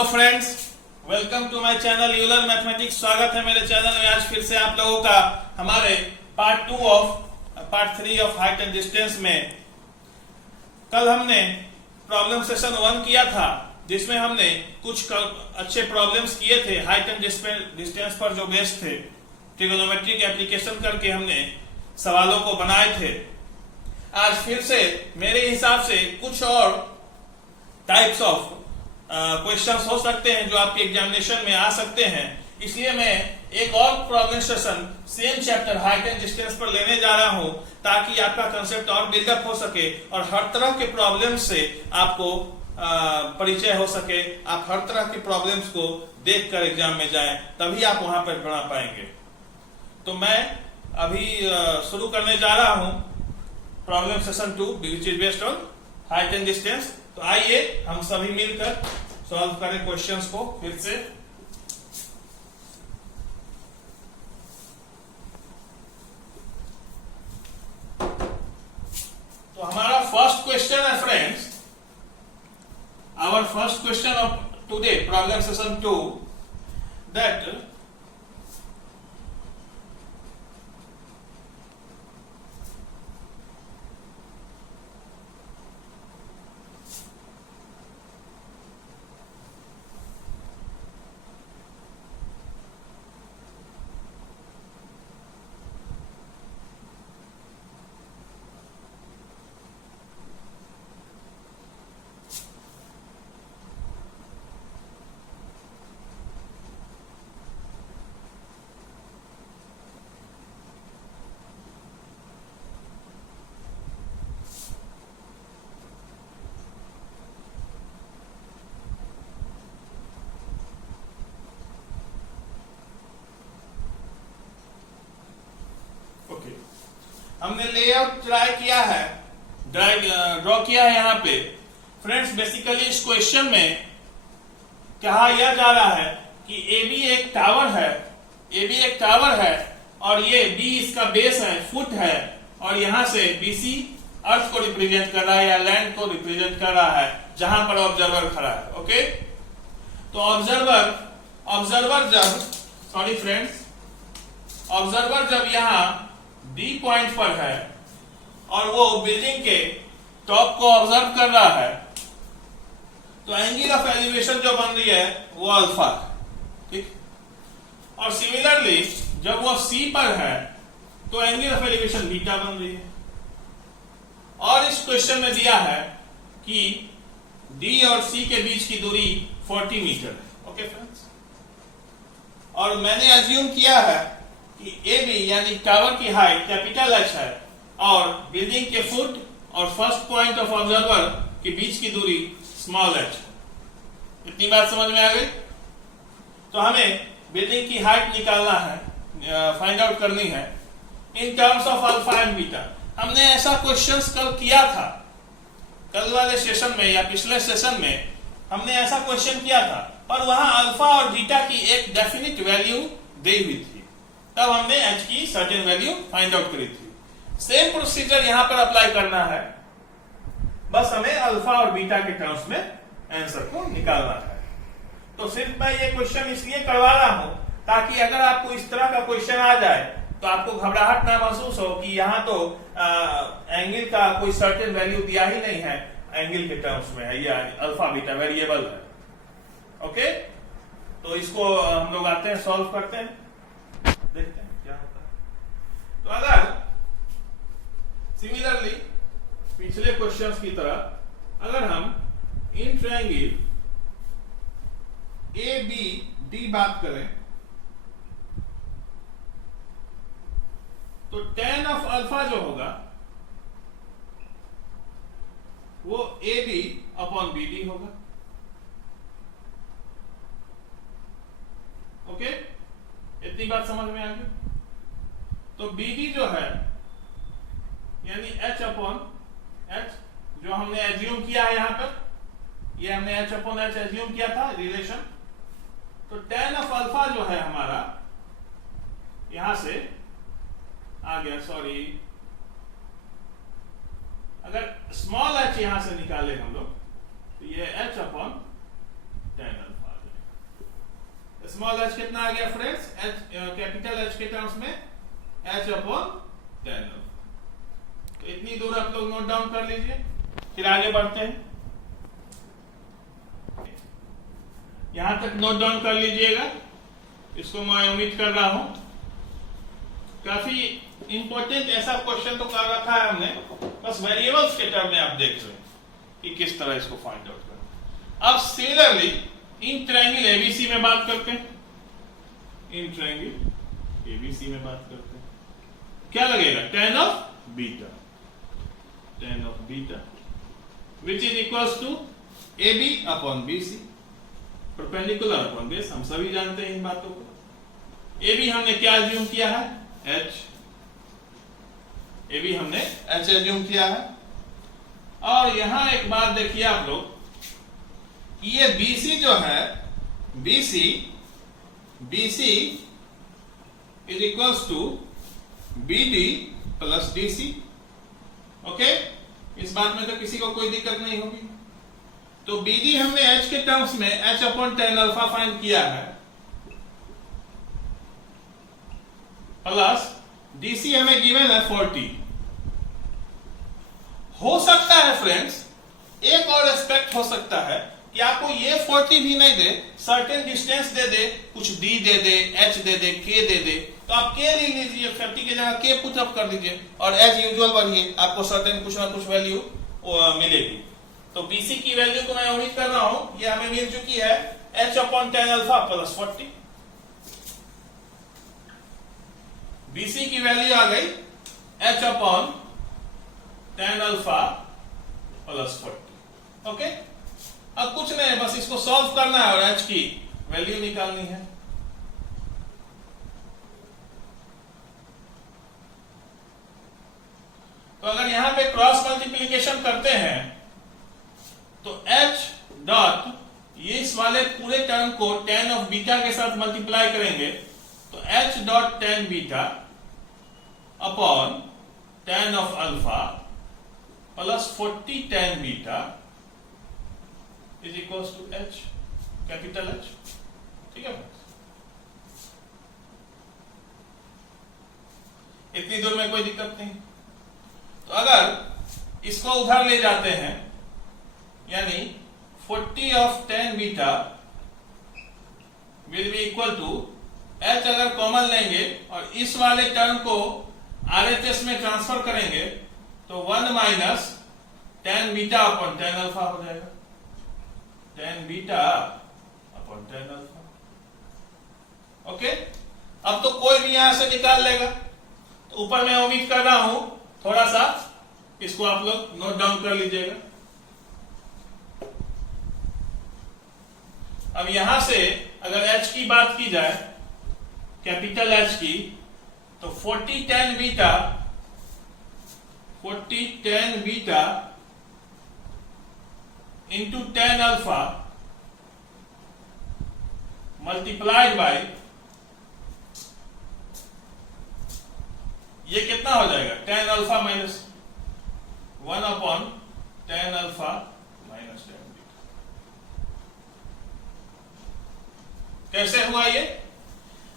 Hello friends, welcome to my channel Euler mathematics. स्वागत है मेरे चैनल में। आज फिर से आप लोगों का हमारे part 3 of height and distance में। कल हमने प्रॉब्लम सेशन 1 किया था, जिसमें हमने कुछ अच्छे प्रॉब्लम्स किए थे हाइट एंड डिस्टेंस पर जो बेस्ड थे। ट्रिगोनोमेट्रिक एप्लीकेशन करके हमने सवालों को बनाए थे। आज फिर से मेरे हिसाब से कुछ और टाइप्स ऑफ क्वेश्चंस हो सकते हैं जो आपके एग्जामिनेशन में आ सकते हैं, इसलिए मैं एक और problem session same chapter height and distance पर लेने जा रहा हूं, ताकि आपका कंसेप्ट और बिल्डअप हो सके और हर तरह के प्रॉब्लम्स से आपको परिचय हो सके। आप हर तरह के प्रॉब्लम्स को देखकर एग्जाम में जाएं, तभी आप वहां पर बना पाएंगे। तो मैं अभी शुरू करने जा रहा हूं problem session 2 which is based on height and distance. तो आइए हम सभी मिलकर सॉल्व करें क्वेश्चंस को फिर से। तो हमारा फर्स्ट क्वेश्चन है friends, our first question of today problem session 2, that हमने लेआउट ट्राई किया है, ड्रॉ किया है यहाँ पे। फ्रेंड्स, बेसिकली इस क्वेश्चन में कहा यह जा रहा है कि AB एक टावर है और ये B इसका बेस है, फुट है, और यहां से BC अर्थ को रिप्रेजेंट कर रहा है या लैंड को रिप्रेजेंट कर रहा है, जहां पर ऑब्जर्वर खड़ा है। ओके, तो ऑब्जर्वर जब यहां D पॉइंट पर है और वो बिल्डिंग के टॉप को ऑब्जर्व कर रहा है, तो एंगल ऑफ एलिवेशन जो बन रही है वो अल्फा, ठीक। और सिमिलरली जब वो C पर है तो एंगल ऑफ एलिवेशन बीटा बन रही है। और इस क्वेश्चन में दिया है कि D और C के बीच की दूरी 40 मीटर है। ओके फ्रेंड्स, और मैंने अज्यूम किया है कि AB यानी टावर की हाइट कैपिटल H है और बिल्डिंग के फुट और फर्स्ट पॉइंट ऑफ ऑब्जर्वर के बीच की दूरी स्मॉल h है। इतनी बात समझ में आ गई? तो हमें बिल्डिंग की हाइट निकालना है, फाइंड आउट करनी है in terms of alpha and beta. हमने ऐसा क्वेश्चंस कल किया था, कल वाले सेशन में या पिछले सेशन में हमने ऐसा क्वेश्चन किया था, पर वहां अल्फा और बीटा की एक डेफिनिट वैल्यू दी हुई थी, तब हमने h की सर्टेन वैल्यू फाइंड आउट करी थी। सेम प्रोसीजर यहां पर अप्लाई करना है, बस हमें अल्फा और बीटा के टर्म्स में आंसर को निकालना है। तो सिर्फ मैं ये क्वेश्चन इसलिए करवा रहा हूं ताकि अगर आपको इस तरह का क्वेश्चन आ जाए तो आपको घबराहट ना महसूस हो कि यहां तो एंगल का कोई सर्टेन वैल्यू दिया ही नहीं है, एंगल के टर्म्स में है, या अल्फा बीटा वेरिएबल है। ओके, तो इसको हम लोग आते हैं, सॉल्व करते हैं, देखते हैं क्या होता है। तो अगर सिमिलरली पिछले क्वेश्चंस की तरह अगर हम इन ट्रायंगल ABD बात करें तो tan ऑफ अल्फा जो होगा वो AB अपॉन BD होगा। ओके, इतनी बात समझ में आ गई? तो BD जो है यानी H अपॉन H, जो हमने एज्यूम किया है यहां पर, ये हमने H अपॉन H एज्यूम किया था रिलेशन। तो tan ऑफ अल्फा जो है हमारा यहां से आ गया, सॉरी, अगर स्मॉल h यहां से निकाले हम लोग तो ये h upon tan alpha. Small h कितना आ गया फ्रेंड्स, कैपिटल H के टर्म्स में h अपॉन tan अल्फा। तो इतनी दूर आप लोग नोट डाउन कर लीजिए, फिर आगे बढ़ते हैं। यहां तक नोट डाउन कर लीजिएगा, इसको मैं उम्मीद कर रहा हूं। काफी इंपॉर्टेंट ऐसा क्वेश्चन तो कर रखा है हमने, बस वेरिएबल्स के टर्म में आप देख रहे हैं कि किस तरह इसको फाइंड आउट करना। अब सिमिलरली इन ट्रायंगल एबीसी में बात करते हैं, इन ट्रायंगल एबीसी में बात करते हैं। क्या लगेगा, tan of beta, tan of beta which is equals to AB upon BC, perpendicular upon base. हम सभी जानते हैं इन बातों को। AB हमने क्या अज्यूम किया है, H, AB हमने H अज्यूम किया है। और यहां एक बात देखिए आप लोग, ये BC जो है, BC is equals to BD plus DC। Okay, इस बात में तो किसी को कोई दिक्कत नहीं होगी। तो BD हमने H के टर्म्स में H upon tan alpha find किया है, प्लस DC हमें गिवन है 40। हो सकता है फ्रेंड्स, एक और एस्पेक्ट हो सकता है कि आपको ये 40 भी नहीं दे, सर्टेन डिस्टेंस दे दे, कुछ D दे दे, H दे दे, K दे दे, तो आप K ले लीजिए, 40 की जगह K पुट अप कर दीजिए और एज यूजुअल बढ़िए, आपको सर्टेन कुछ ना कुछ वैल्यू मिलेगी। तो BC की वैल्यू को मैं उम्मीद कर रहा हूं, ये हमें मिल चुकी है H upon tan alpha plus 40। BC की वैल्यू आ गई H upon tan alpha plus 40। Okay, अब कुछ नहीं, बस इसको सॉल्व करना है और H की वैल्यू निकालनी है। तो अगर यहां पे क्रॉस मल्टीप्लीकेशन करते हैं तो H डॉट, ये इस वाले पूरे टर्म को tan ऑफ बीटा के साथ मल्टीप्लाई करेंगे तो H dot tan beta upon tan of alpha plus 40 tan beta is equals to H, capital H। ठीक है, इतनी दूर में कोई दिक्कत नहीं। तो अगर इसको उधर ले जाते हैं, यानी 40 of tan beta will be equal to H, अगर कॉमन लेंगे और इस वाले टर्म को RHS में ट्रांसफर करेंगे तो 1 minus tan beta upon tan alpha हो जाएगा, tan beta upon tan alpha. Okay, अब तो कोई भी यहां से निकाल लेगा। तो ऊपर मैं उम्मीद कर रहा हूं, थोड़ा सा इसको आप लोग नोट डाउन कर लीजिएगा। अब यहां से अगर H की बात की जाए, कैपिटल H की, तो 40 tan beta into tan alpha multiplied by, ये कितना हो जाएगा, tan alpha minus 1 upon tan alpha minus tan beta. कैसे हुआ ये?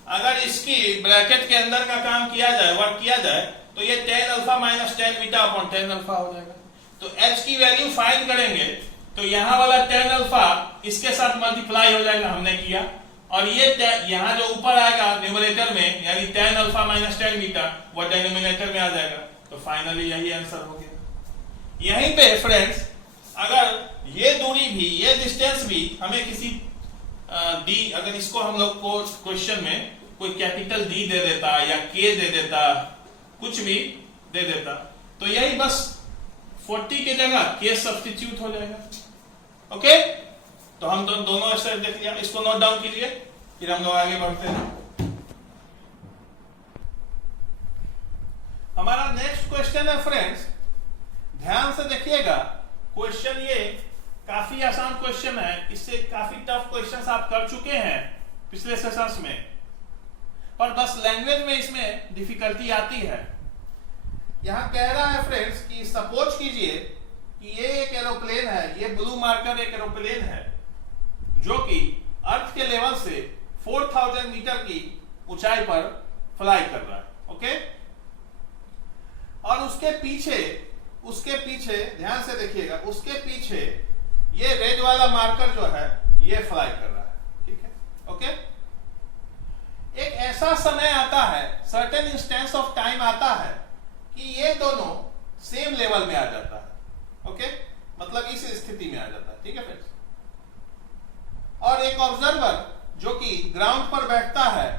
अगर इसकी ब्रैकेट के अंदर का काम किया जाए, वर्क किया जाए, तो ये tan alpha minus tan beta upon tan alpha हो जाएगा। तो H की वैल्यू फाइंड करेंगे तो यहां वाला tan अल्फा इसके साथ मल्टीप्लाई हो जाएगा, हमने किया, और ये यहां जो ऊपर आएगा न्यूमरेटर में, यानी tan alpha minus tan beta, वो डिनोमिनेटर में आ जाएगा। तो फाइनली यही आंसर हो गया। यहीं पे फ्रेंड्स, अगर ये दूरी भी, ये डिस्टेंस भी हमें किसी D, अगर इसको हम लोग को क्वेश्चन में कोई कैपिटल D दे देता या K दे देता, कुछ भी दे देता, तो यही बस 40 की जगह K सब्स्टिट्यूट हो जाएगा। ओके, तो हम दोनों स्टेप देख लिया, इसको नोट डाउन कीजिए, फिर हम लोग आगे बढ़ते हैं। हमारा नेक्स्ट क्वेश्चन है फ्रेंड्स, ध्यान से देखिएगा। क्वेश्चन ये काफी आसान क्वेश्चन है, इससे काफी टफ क्वेश्चंस आप कर चुके हैं पिछले सेशंस में, पर बस लैंग्वेज में इसमें डिफिकल्टी आती है। यहां कह रहा है फ्रेंड्स कि सपोज कीजिए कि ये एक एरोप्लेन है, ये ब्लू मार्कर एक एरोप्लेन है जो कि अर्थ के लेवल से 4000 मीटर की ऊंचाई पर फ्लाई कर रहा है। ओके, और उसके पीछे ध्यान से देखिएगा, उसके पीछे ये रेड वाला मार्कर जो है ये फ्लाई कर रहा है। ठीक है, ओके। एक ऐसा समय आता है, सर्टेन इंस्टेंस ऑफ टाइम आता है कि ये दोनों सेम लेवल में आ जाता है। ओके, मतलब इस स्थिति में आ जाता है। ठीक है फ्रेंड्स, और एक ऑब्जर्वर जो कि ग्राउंड पर बैठता है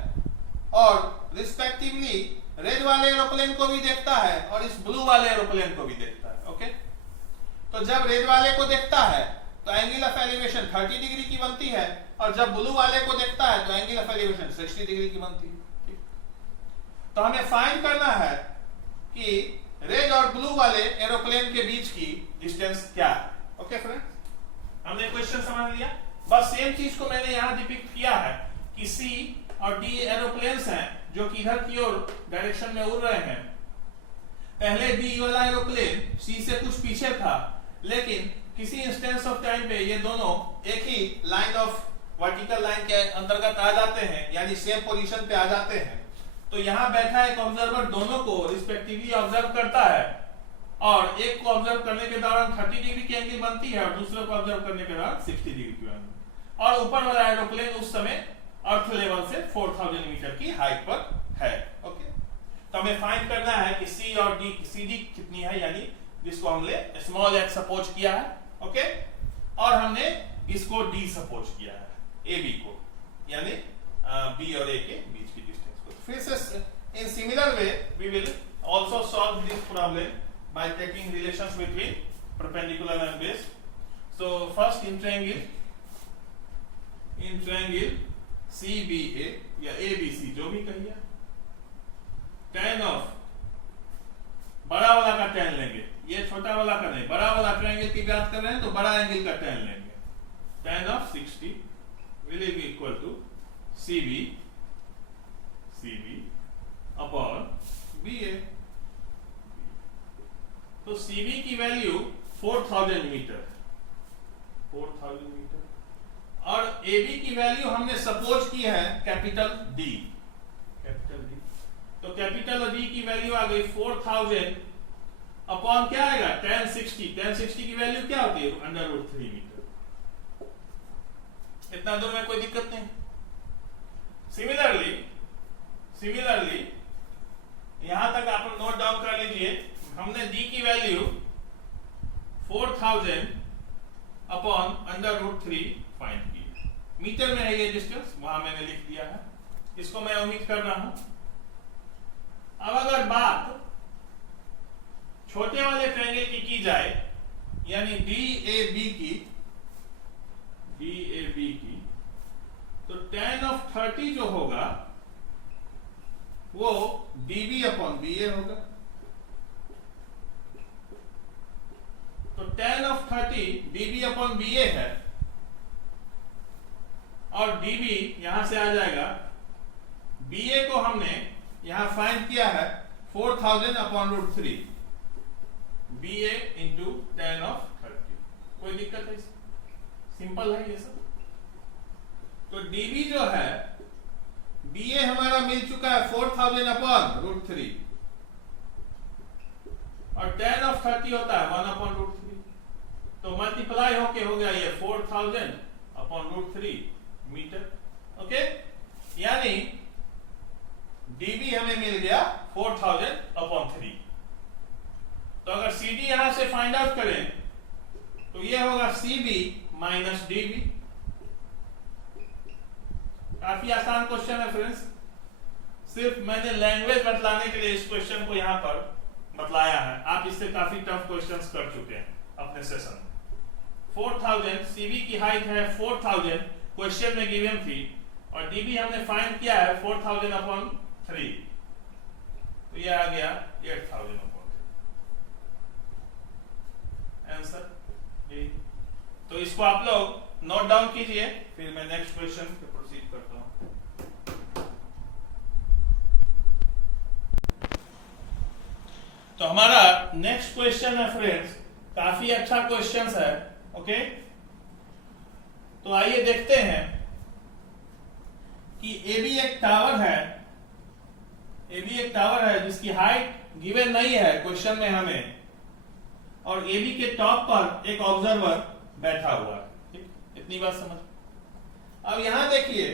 और रिस्पेक्टिवली रेड वाले एरोप्लेन को भी देखता है और इस ब्लू वाले एरोप्लेन को भी देखता है। ओके, तो जब रेड वाले को देखता है तो एंगल ऑफ एलिवेशन 30 डिग्री की बनती है, और जब ब्लू वाले को देखता है तो एंगल ऑफ एलिवेशन 60 डिग्री की बनती है। तो हमें फाइंड करना है कि रेड और ब्लू वाले एरोप्लेन के बीच की डिस्टेंस क्या है। ओके फ्रेंड्स, हमने क्वेश्चन समझ लिया। बस सेम चीज को मैंने यहां डिपिक्ट किया है कि सी और डी एरोप्लेन्स हैं जो कि इधर की ओर डायरेक्शन में उड़ रहे हैं। पहले डी वाला एरोप्लेन सी से कुछ पीछे था, लेकिन किसी इंस्टेंस ऑफ टाइम पे ये दोनों एक ही लाइन ऑफ वर्टिकल लाइन के अंतर्गत आ जाते हैं, यानी सेम पोजीशन पे आ जाते हैं। तो यहां बैठा एक ऑब्जर्वर दोनों को रिस्पेक्टिवली ऑब्जर्व करता है, और एक को ऑब्जर्व करने के दौरान 30 डिग्री की एंगल बनती है और दूसरे को ऑब्जर्व करने के दौरान 60 डिग्री की एंगल। और ऊपर वाला एरोप्लेन उस समय अर्थ लेवल से 4000 मीटर की हाइट पर है। ओके, तो हमें फाइंड करना है कि सी और डी, सी डी कितनी है, यानी जिसको हमने स्मॉल एक्स सपोज किया है। ओके, और हमने इसको डी सपोज किया है, ए बी को, यानी बी और ए के बीच की डिस्टेंस को। फिर से in similar way we will also solve this problem by taking relations between perpendicular and base. So first in triangle CBA या ABC जो भी कहिए, tan ऑफ बड़ा वाला का tan लेंगे, ये छोटा वाला का नहीं, बड़ा वाला ट्रायंगल की बात कर रहे हैं तो बड़ा एंगल का tan लेंगे। tan of 60 will be equal to CB upon BA। तो CB की वैल्यू 4000 मीटर, 4000 मीटर, और AB की वैल्यू हमने सपोज की है कैपिटल D। तो कैपिटल D की वैल्यू आ गई 4000 अपॉन क्या आएगा, tan 60। tan 60 की वैल्यू क्या होती है, √3 मीटर। इतना दूर में कोई दिक्कत नहीं। सिमिलरली यहां तक आप नोट डाउन कर लीजिए। हमने D की वैल्यू 4000 अपॉन √3 फाइंड की। मीटर में है ये डिस्टेंस, वहां मैंने लिख दिया है, इसको मैं ओमिट कर रहा हूं। अब अगर बात छोटे वाले ट्रायंगल की जाए, यानी DAB की, तो tan ऑफ 30 जो होगा वो DB अपॉन BA होगा। तो tan of 30 DB upon BA है, और DB यहां से आ जाएगा। BA को हमने यहां फाइंड किया है 4000 upon √3, BA into tan of 30। कोई दिक्कत है, सिंपल है ये सब। तो DB जो है, BA हमारा मिल चुका है 4000 अपॉन √3, और tan ऑफ 30 होता है 1 अपॉन √3। तो मल्टीप्लाई होके हो गया ये 4000 अपॉन √3 मीटर। ओके, यानी DB हमें मिल गया 4000 अपॉन 3। तो अगर CD यहां से फाइंड आउट करें तो ये होगा CB माइनस DB। काफी आसान क्वेश्चन है फ्रेंड्स, सिर्फ मैंने लैंग्वेज बतलाने के लिए इस क्वेश्चन को यहां पर बतलाया है। आप इससे काफी टफ क्वेश्चंस कर चुके हैं अपने सेशन में। 4000, CB की हाइट है 4000, क्वेश्चन में गिवन थी, और DB हमने फाइंड किया है 4000 अपॉन 3, तो ये आ गया 8000 अपॉन 3। आंसर यही। तो इसको आप लोग नोट डाउन कीजिए, फिर मैं नेक्स्ट क्वेश्चन पे प्रोसीड करता हूं। तो हमारा नेक्स्ट क्वेश्चन है फ्रेंड्स, काफी अच्छा क्वेश्चन है। ओके, तो आइए देखते हैं कि AB एक टावर है, AB एक टावर है जिसकी हाइट गिवन नहीं है क्वेश्चन में हमें, और AB के टॉप पर एक ऑब्जर्वर बैठा हुआ है। ठीक, इतनी बात समझ। अब यहां देखिए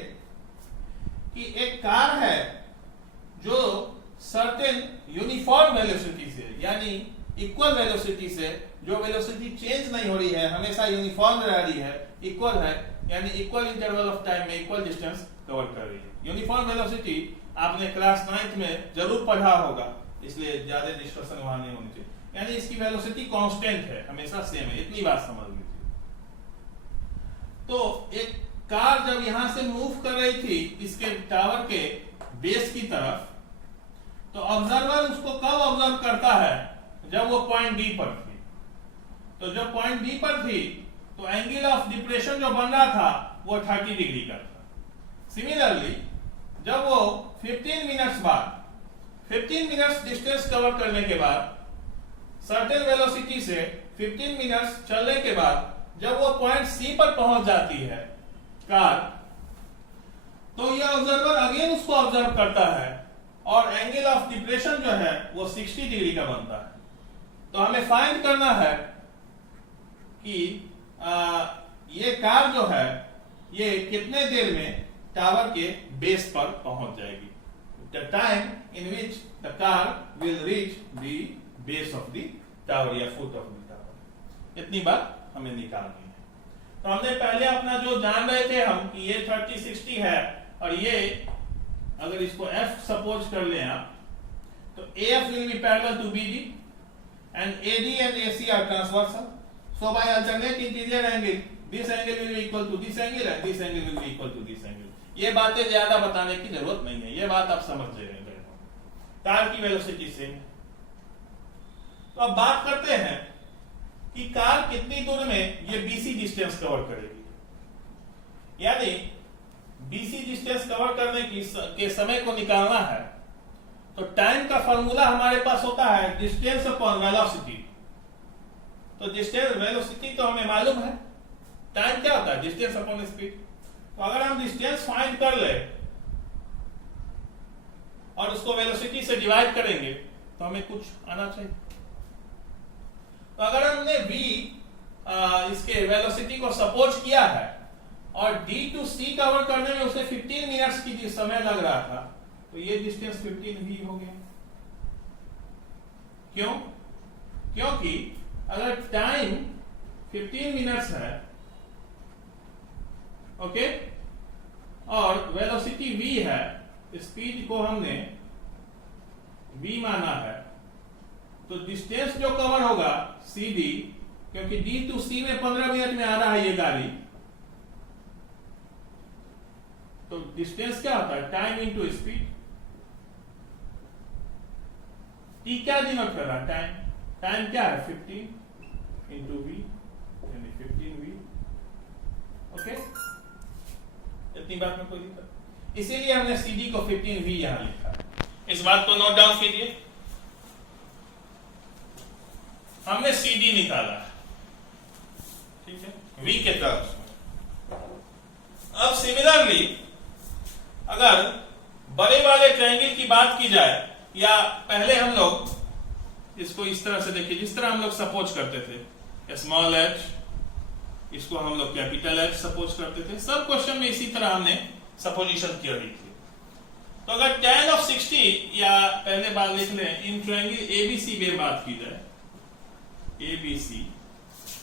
कि एक कार है जो सर्टेन यूनिफॉर्म वेलोसिटी से, यानी इक्वल वेलोसिटी से, जो वेलोसिटी चेंज नहीं हो रही है, हमेशा यूनिफॉर्म रह रही है, इक्वल है, यानी इक्वल इंटरवल ऑफ टाइम में इक्वल डिस्टेंस कवर कर रही है। यूनिफॉर्म वेलोसिटी आपने क्लास 9th में जरूर पढ़ा होगा, इसलिए ज्यादा डिस्कशन वहां नहीं होनी चाहिए। यानी इसकी वेलोसिटी कांस्टेंट है, हमेशा सेम है, इतनी बात समझ लीजिए। तो एक कार जब यहां से मूव कर रही थी इसके टावर के बेस की तरफ, तो ऑब्जर्वर उसको कब ऑब्जर्व करता है, जब वो पॉइंट डी पर थी। तो जब पॉइंट डी पर थी तो एंगल ऑफ डिप्रेशन जो बन रहा था वो 30 डिग्री का था। सिमिलरली जब वो 15 मिनट्स बाद, 15 मिनट्स डिस्टेंस कवर करने के बाद, सर्टेन वेलोसिटी से 15 मिनट्स चलने के बाद जब वो पॉइंट सी पर पहुंच जाती है कार, तो ये ऑब्जर्वर अगेन उसको ऑब्जर्व करता है और एंगल ऑफ डिप्रेशन जो है वो 60 डिग्री का बनता है। तो हमें फाइंड करना है कि ये कार जो है ये कितने देर में टावर के बेस पर पहुंच जाएगी, the time in which the car will reach the base of the tower या फुट ऑफ द टावर। इतनी बात हमें निकालनी है। तो हमने पहले अपना जो जान रहे थे हम कि ये 30-60 है, और ये अगर इसको F सपोज कर लें आप, तो AF will be parallel to BD and AD and AC are transversal. So by alternate interior angle, this angle will be equal to this angle and this angle will be equal to this angle. ये बातें ज्यादा बताने की जरूरत नहीं है, ये बात आप समझ जाएंगे। कार की वेलोसिटी से तो अब बात करते हैं कि कार कितनी दूर में ये BC डिस्टेंस कवर करेगी। यानी BC डिस्टेंस कवर करने के समय को निकालना है, तो टाइम का फॉर्मूला हमारे पास होता है डिस्टेंस अपॉन वेलोसिटी। तो डिस्टेंस, वेलोसिटी तो हमें मालूम है, टाइम क्या होता है, डिस्टेंस अपॉन स्पीड। तो अगर हम डिस्टेंस फाइंड कर ले और उसको वेलोसिटी से डिवाइड करेंगे तो हमें कुछ आना चाहिए। तो अगर हमने v इसके वेलोसिटी को सपोज किया है और D to C कवर करने में उसे 15 मिनट्स की समय लग रहा था, तो ये डिस्टेंस 15v हो गया। क्यों? क्योंकि अगर टाइम 15 मिनट्स है, ओके, और वेलोसिटी v है, स्पीड को हमने v माना है, तो डिस्टेंस जो कवर होगा CD, क्योंकि D to C में 15 मिनट में आ रहा है ये गाड़ी, तो डिस्टेंस क्या होता है, टाइम इनटू स्पीड। T क्या डिनोट कर रहा है, टाइम, टाइम क्या है 15 इंटू v, यानी 15v। ओके, इतनी बात में कोई दिक्कत, इसीलिए हमने CD को 15v यहां लिखा। इस बात को नोट डाउन कीजिए। हमने CD निकाला, ठीक है, v के टर्म्स में। अब सिमिलरली अगर बड़े वाले ट्रायंगल की बात की जाए, या पहले हम लोग इसको इस तरह से देखिए, जिस तरह हम लोग सपोज करते थे, स्मॉल h, इसको हम लोग कैपिटल H सपोज करते थे। सब क्वेश्चन में इसी तरह हमने सपोजिशन की थी। तो अगर tan of 60, या पहले बात लिख लें, इन ट्रायंगल ABC में बात की जाए, ABC,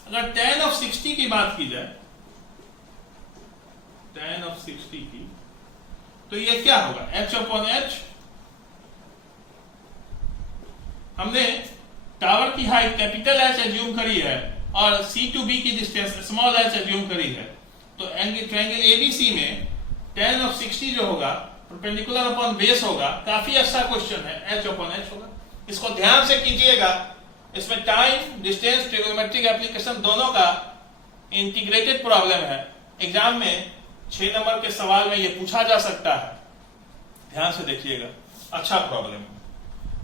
अगर tan of 60 की बात की जाए, tan of 60 की, तो ये क्या होगा, H अपॉन H। हमने टावर की हाइट कैपिटल H एज्यूम करी है और C to B की डिस्टेंस स्मॉल h एज्यूम करी है, तो ट्रायंगल ABC में tan of 60 जो होगा परपेंडिकुलर अपॉन बेस होगा। काफी अच्छा क्वेश्चन है, H अपॉन H होगा। इसको ध्यान से कीजिएगा, इसमें टाइम, डिस्टेंस, ट्रिग्नोमेट्रिक एप्लीकेशन दोनों का इंटीग्रेटेड प्रॉब्लम है। एग्जाम में 6 नंबर के सवाल में ये पूछा जा सकता है, ध्यान से देखिएगा, अच्छा प्रॉब्लम है।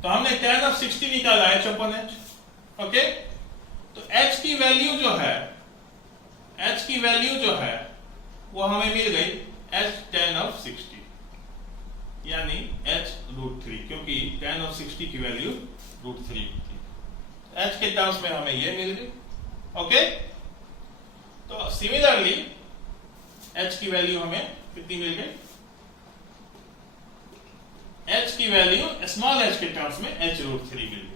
तो हमने tan of 60 निकाला H अपॉन H, ओके। तो H की वैल्यू जो है, H की वैल्यू जो है वो हमें मिल गई H tan of 60। यानी h√3, क्योंकि tan of 60 की वैल्यू √3 थी। h के टर्म्स में हमें ये मिल गई। ओके, तो सिमिलरली h की वैल्यू हमें कितनी मिल गई? h की वैल्यू स्मॉल h के टर्म्स में h√3 मिल गई।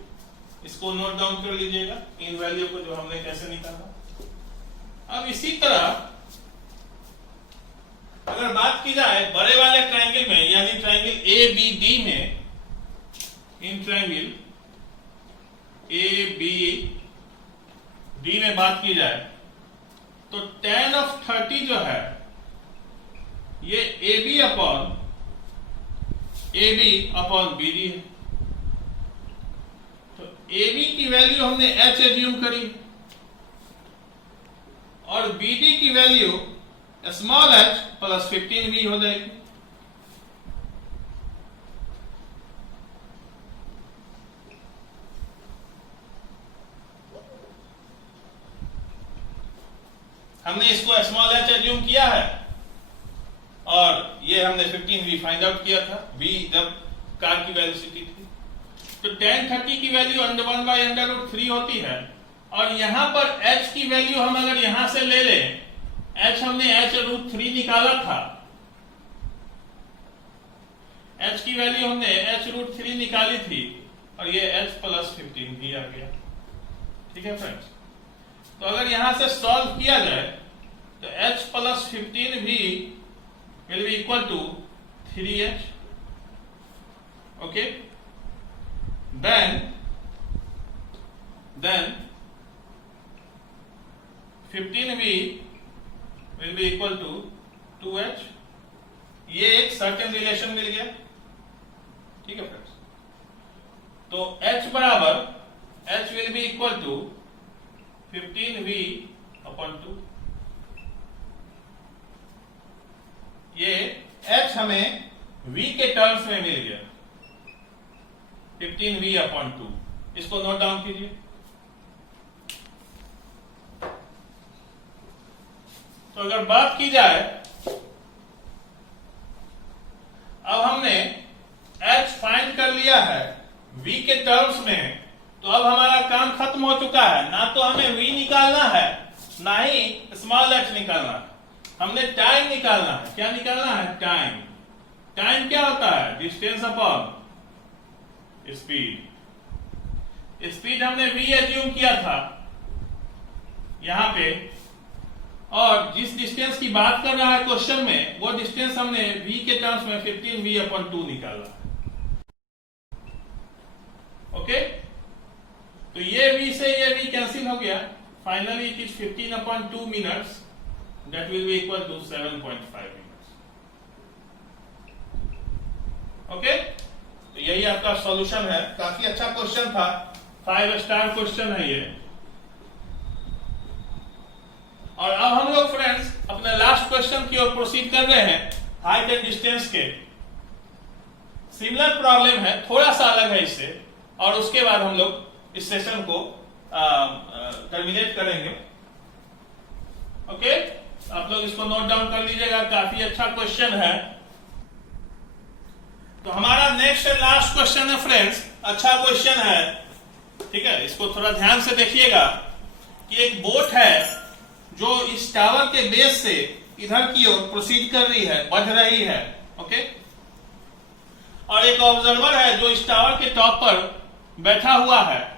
इसको नोट डाउन कर लीजिएगा, इन वैल्यू को जो हमने कैसे निकाला। अब इसी तरह अगर बात की जाए बड़े वाले ट्रायंगल में, यानी ट्रायंगल ABD में, इन ट्रायंगल ABD में बात की जाए तो tan of 30 जो है ये AB अपॉन BD है। तो AB की वैल्यू हमने h एज्यूम करी और BD की value small h plus 15v हो जाएगी। हमने इसको स्मॉल h एज्यूम किया है और ये हमने 15v फाइंड आउट किया था, v जब कार की वेलोसिटी थी। तो tan 30 की वैल्यू √1/√3 होती है और यहां पर h की वैल्यू हम अगर यहां से ले लें, h हमने h√3 निकाला था, h की वैल्यू हमने h√3 निकाली थी और ये h प्लस 15 भी आ गया। ठीक है फ्रेंड्स, तो अगर यहां से सॉल्व किया जाए तो h प्लस 15 भी will be equal to 3h। Okay, then 15v will be equal to 2h। ये एक सर्टेन रिलेशन मिल गया। ठीक है फ्रेंड्स, तो h बराबर h will be equal to 15v upon 2। ये h हमें v के टर्म्स में मिल गया 15v upon 2। इसको नोट डाउन कीजिए। तो अगर बात की जाए, अब हमने h फाइंड कर लिया है v के टर्म्स में, तो अब हमारा काम खत्म हो चुका है। ना तो हमें v निकालना है, ना ही स्मॉल h निकालना है, हमने टाइम निकालना है। क्या निकालना है? टाइम। टाइम क्या होता है? Distance upon speed. स्पीड हमने v एज्यूम किया था यहां पे, और जिस डिस्टेंस की बात कर रहा है क्वेश्चन में, वो डिस्टेंस हमने v के टर्म्स में 15v अपॉन 2 निकाला। ओके, तो ये v से ये v कैंसिल हो गया। Finally it is 15 upon 2 minutes, that will be equal to 7.5 minutes. Okay, तो यही आपका सॉल्यूशन है। काफी अच्छा क्वेश्चन था, 5 स्टार क्वेश्चन है ये। और अब हम लोग फ्रेंड्स अपने लास्ट क्वेश्चन की ओर प्रोसीड कर रहे हैं, हाइट एंड डिस्टेंस के। सिमिलर प्रॉब्लम है, थोड़ा सा अलग है इससे, और उसके बाद हम लोग इस सेशन को टर्मिनेट करेंगे। ओके, आप लोग इसको नोट डाउन कर लीजिएगा, काफी अच्छा क्वेश्चन है। तो हमारा नेक्स्ट एंड लास्ट क्वेश्चन है फ्रेंड्स, अच्छा क्वेश्चन है। ठीक है, इसको थोड़ा ध्यान से देखिएगा कि एक बोट है जो इस टावर के बेस से इधर की ओर प्रोसीड कर रही है, बढ़ रही है। ओके, और एक ऑब्जर्वर है जो इस टावर के टॉप पर बैठा हुआ है।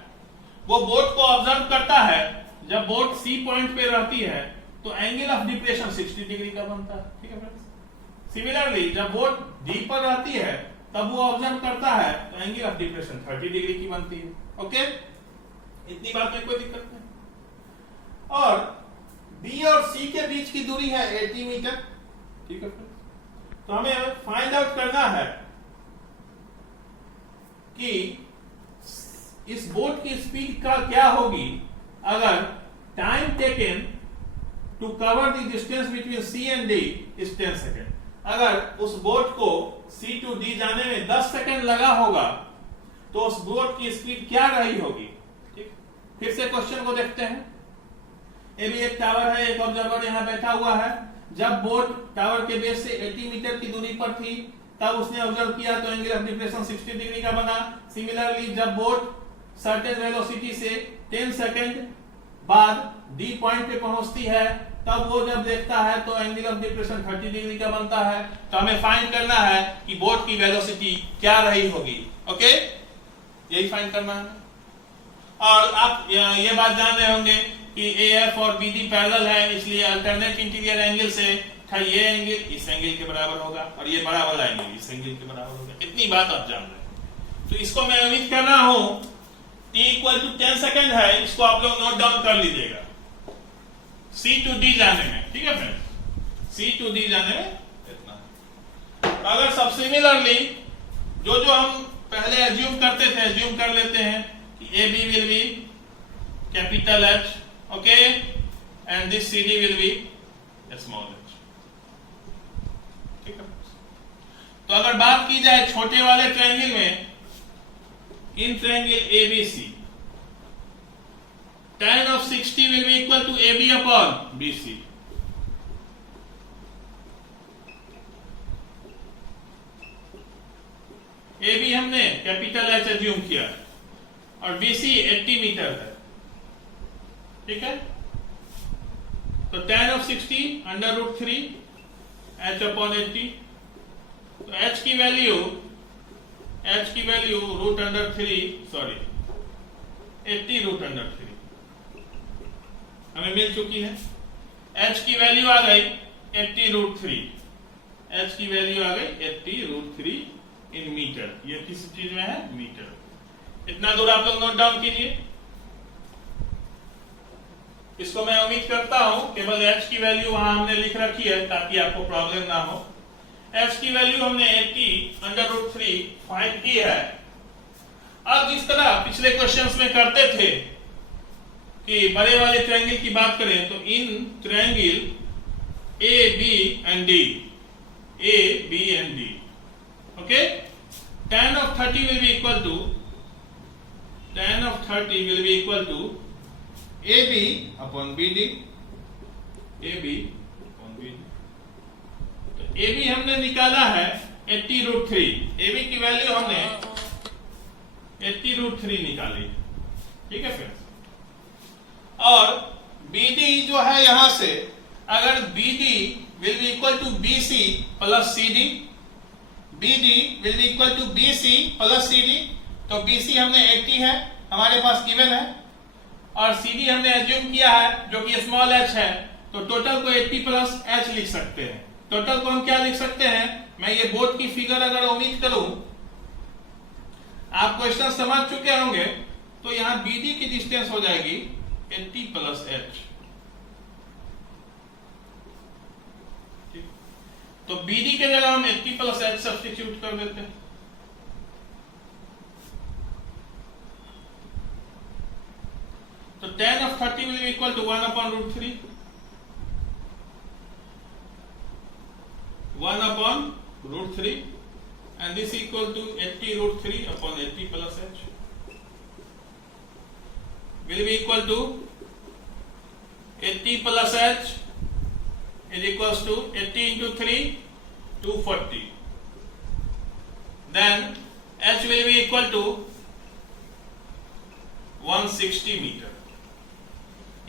वो बोट को ऑब्जर्व करता है। जब बोट सी पॉइंट पे रहती है तो एंगल ऑफ डिप्रेशन 60 डिग्री का बनता है। ठीक है फ्रेंड्स, सिमिलरली जब बोट डी पर रहती है तब वो ऑब्जर्व करता है तो एंगल ऑफ डिप्रेशन 30 डिग्री की बनती है। ओके, इतनी बात में कोई दिक्कत नहीं। और बी और सी के बीच की दूरी है 80 मीटर। ठीक है, तो हमें फाइंड आउट करना है कि इस बोट की स्पीड का क्या होगी अगर time taken to cover the distance between C and D is 10 second. अगर उस बोट को सी टू डी जाने में 10 सेकेंड लगा होगा तो उस बोट की स्पीड क्या रही होगी। ठीक, फिर से क्वेश्चन को देखते हैं। ये भी एक टावर है, एक ऑब्जर्वर यहां बैठा हुआ है। जब बोट टावर के बेस से 80 मीटर की दूरी पर थी तब उसने ऑब्जर्व किया तो एंगल ऑफ डिप्रेशन 60 डिग्री का बना। सिमिलरली जब बोट सर्टेन वेलोसिटी से 10 सेकंड बाद डी पॉइंट पे पहुंचती है तब वो जब देखता है तो एंगल ऑफ डिप्रेशन 30 डिग्री का बनता है। तो हमें फाइंड करना है कि बोट की वेलोसिटी क्या रही होगी। ओके, यही फाइंड करना है। और आप ये बात जान रहे होंगे कि AF और BD पैरेलल है, इसलिए अल्टरनेट इंटीरियर एंगल से ये एंगल इस एंगल के बराबर होगा और ये बड़ा वाला एंगल इस एंगल के बराबर होगा। इतनी बात आप जान रहे हैं। तो इसको मैं उम्मीद कर रहा हूं t इक्वल टू 10 सेकेंड है, इसको आप लोग नोट डाउन कर लीजिएगा C to D जाने में। ठीक है फ्रेंड्स, C to D जाने में इतना। अगर सब सिमिलरली जो हम पहले एज्यूम करते थे एज्यूम कर लेते हैं कि AB will be capital H, okay, and this CD will be small h। ठीक है, तो अगर बात की जाए छोटे वाले ट्रायंगल में, in triangle ABC, tan of 60 will be equal to AB upon BC। AB हमने कैपिटल H एज्यूम किया और BC 80 मीटर है। ठीक है, तो tan of 60 under root 3 H upon 80, तो H की value root under 3 sorry 80 root under 3 हमें मिल चुकी है। H की वैल्यू आ गई 80 रूट 3, H की वैल्यू आ गई 80 रूट 3 इन मीटर। ये किस चीज में है? मीटर। इतना दूर आप लोग नोट डाउन कीजिए। इसको मैं उम्मीद करता हूं केवल H की वैल्यू वहां हमने लिख रखी है ताकि आपको प्रॉब्लम ना हो। H की वैल्यू हमने 80 अंडर रूट 3 फाइंड की है। अब जिस तरह पिछले क्वेश्चंस में करते थे कि बड़े वाले ट्रायंगल की बात करें तो in triangle A B and D, okay, tan of 30 will be equal to AB upon BD, तो AB हमने निकाला है 80 रूट 3, AB की वैल्यू हमने 80 रूट 3 निकाली। ठीक है फ्रेंड्स, और BD जो है यहां से अगर BD will be equal to BC plus CD, BD will be equal to BC plus CD, तो BC हमने 80 है हमारे पास गिवन है और CD हमने एज्यूम किया है जो कि स्मॉल h है, तो टोटल को 80 प्लस h लिख सकते हैं। टोटल को हम क्या लिख सकते हैं? मैं ये बोर्ड की फिगर अगर उम्मीद करूं आप क्वेश्चन समझ चुके होंगे, तो यहां BD की डिस्टेंस हो जाएगी 80 प्लस h। तो BD के जगह हम 80 प्लस h सब्स्टिट्यूट कर देते हैं। तो tan of 30 will be equal to 1 upon root 3, 1 upon root 3, and this equal to 80 root 3 upon 80 plus h will be equal to 80 plus h is equals to 80 into 3 240, then h will be equal to 160 metre,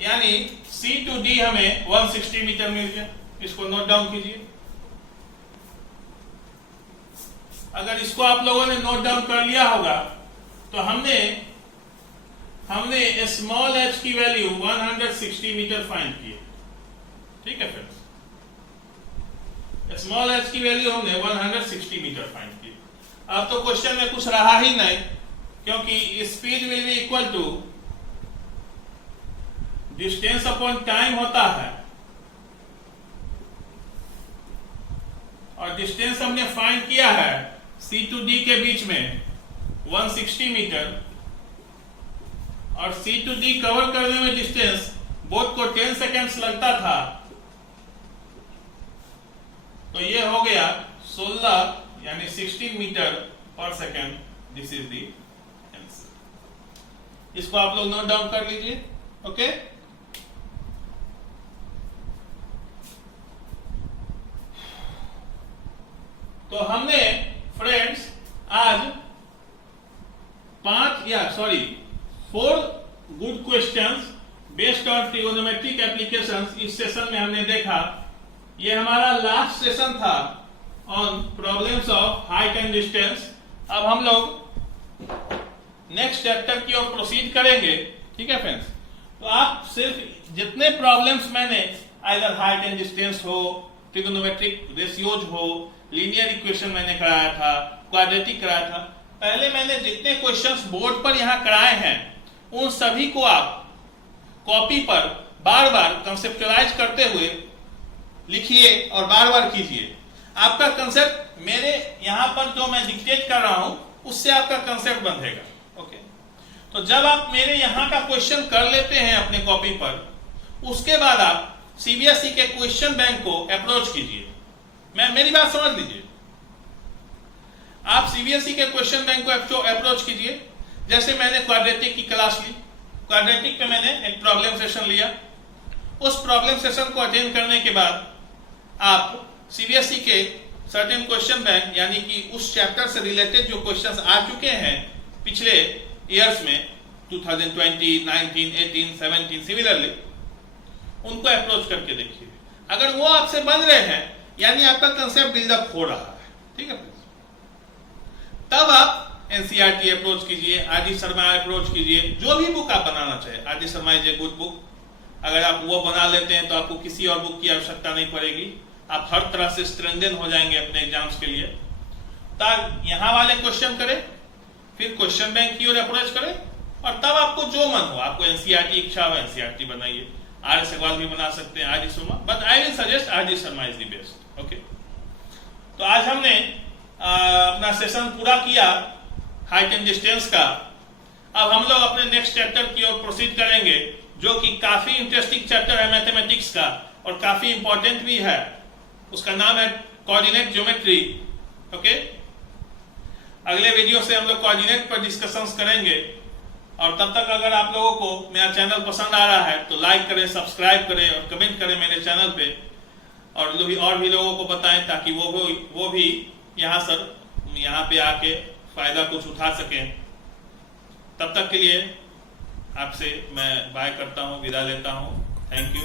यानी C to D हमें 160 metre मिल गया। इसको note down कीजिए। अगर इसको आप लोगों ने नोट डाउन कर लिया होगा तो हमने स्मॉल h की वैल्यू 160 मीटर फाइंड की। ठीक है फ्रेंड्स, स्मॉल h की वैल्यू हमने 160 मीटर फाइंड की। अब तो क्वेश्चन में कुछ रहा ही नहीं, क्योंकि speed will be equal to distance upon time होता है, और डिस्टेंस हमने फाइंड किया है C to D के बीच में 160 मीटर, और C to D कवर करने में डिस्टेंस बोट को 10 सेकेंड्स लगता था, तो ये हो गया 16 यानी 16 मीटर पर second. This is the answer. इसको आप लोग नोट डाउन कर लीजिए। ओके, तो हमने फ्रेंड्स आज 4 good questions based on trigonometric applications इस सेशन में हमने देखा। ये हमारा लास्ट सेशन था on problems of height and distance. अब हम लोग नेक्स्ट चैप्टर की ओर प्रोसीड करेंगे। ठीक है फ्रेंड्स, तो आप सिर्फ जितने प्रॉब्लम्स मैंने आइदर हाइट एंड डिस्टेंस हो, ट्रिगोनोमेट्रिक रेशियोज हो, लीनियर इक्वेशन मैंने कराया था, क्वाड्रेटिक कराया था, पहले मैंने जितने क्वेश्चंस बोर्ड पर यहां कराए हैं उन सभी को आप कॉपी पर बार बार कंसेप्चुअलाइज करते हुए लिखिए और बार बार कीजिए। आपका कंसेप्ट मेरे यहां पर जो मैं डिक्टेट कर रहा हूं उससे आपका कंसेप्ट बंधेगा। ओके, तो जब आप मेरे यहां का क्वेश्चन कर लेते हैं अपने कॉपी पर, उसके बाद आप सीबीएसई के क्वेश्चन बैंक को अप्रोच कीजिए। मेरी बात समझ लीजिए, आप सीबीएसई के क्वेश्चन बैंक को अप्रोच कीजिए। जैसे मैंने क्वाड्रेटिक की क्लास ली, क्वाड्रेटिक पे मैंने एक प्रॉब्लम सेशन लिया। उस प्रॉब्लम सेशन को अटेंड करने के बाद आप सीबीएसई के सर्टेन क्वेश्चन बैंक यानी कि उस चैप्टर से रिलेटेड जो क्वेश्चंस आ चुके हैं पिछले ईयर्स में 2020, 19, 18, 17 सिमिलरली, उनको अप्रोच करके देखिए। अगर वो आपसे बन रहे हैं यानी आपका कंसेप्ट बिल्डअप हो रहा है। ठीक है, तब आप एनसीईआरटी अप्रोच कीजिए, आरडी शर्मा अप्रोच कीजिए। जो भी बुक आप बनाना चाहे, RD Sharma is a good book. अगर आप वो बना लेते हैं तो आपको किसी और बुक की आवश्यकता नहीं पड़ेगी। आप हर तरह से स्ट्रेंथन हो जाएंगे अपने एग्जाम्स के लिए। तब यहां वाले क्वेश्चन करें, फिर क्वेश्चन बैंक की ओर अप्रोच करें, और तब आपको जो मन हो, आपको एनसीईआरटी इच्छा हो एनसीईआरटी बनाइए। आर सवाल भी बना सकते हैं RD Sharma, but I will suggest RD Sharma is the best. Okay, तो आज हमने अपना सेशन पूरा किया हाइट एंड डिस्टेंस का। अब हम लोग अपने नेक्स्ट चैप्टर की ओर प्रोसीड करेंगे, जो कि काफी इंटरेस्टिंग चैप्टर है मैथमेटिक्स का और काफी इंपॉर्टेंट भी है। उसका नाम है कोऑर्डिनेट ज्योमेट्री। ओके, अगले वीडियो से हम लोग कोऑर्डिनेट पर डिस्कशंस करेंगे। और तब तक अगर आप लोगों को मेरा चैनल पसंद आ रहा है तो लाइक करें, सब्सक्राइब करें और कमेंट करें मेरे चैनल पे, और भी लोगों को बताएं ताकि वो भी यहाँ पे आके फायदा कुछ उठा सकें। तब तक के लिए आपसे मैं बाय करता हूँ, विदा लेता हूँ। Thank you.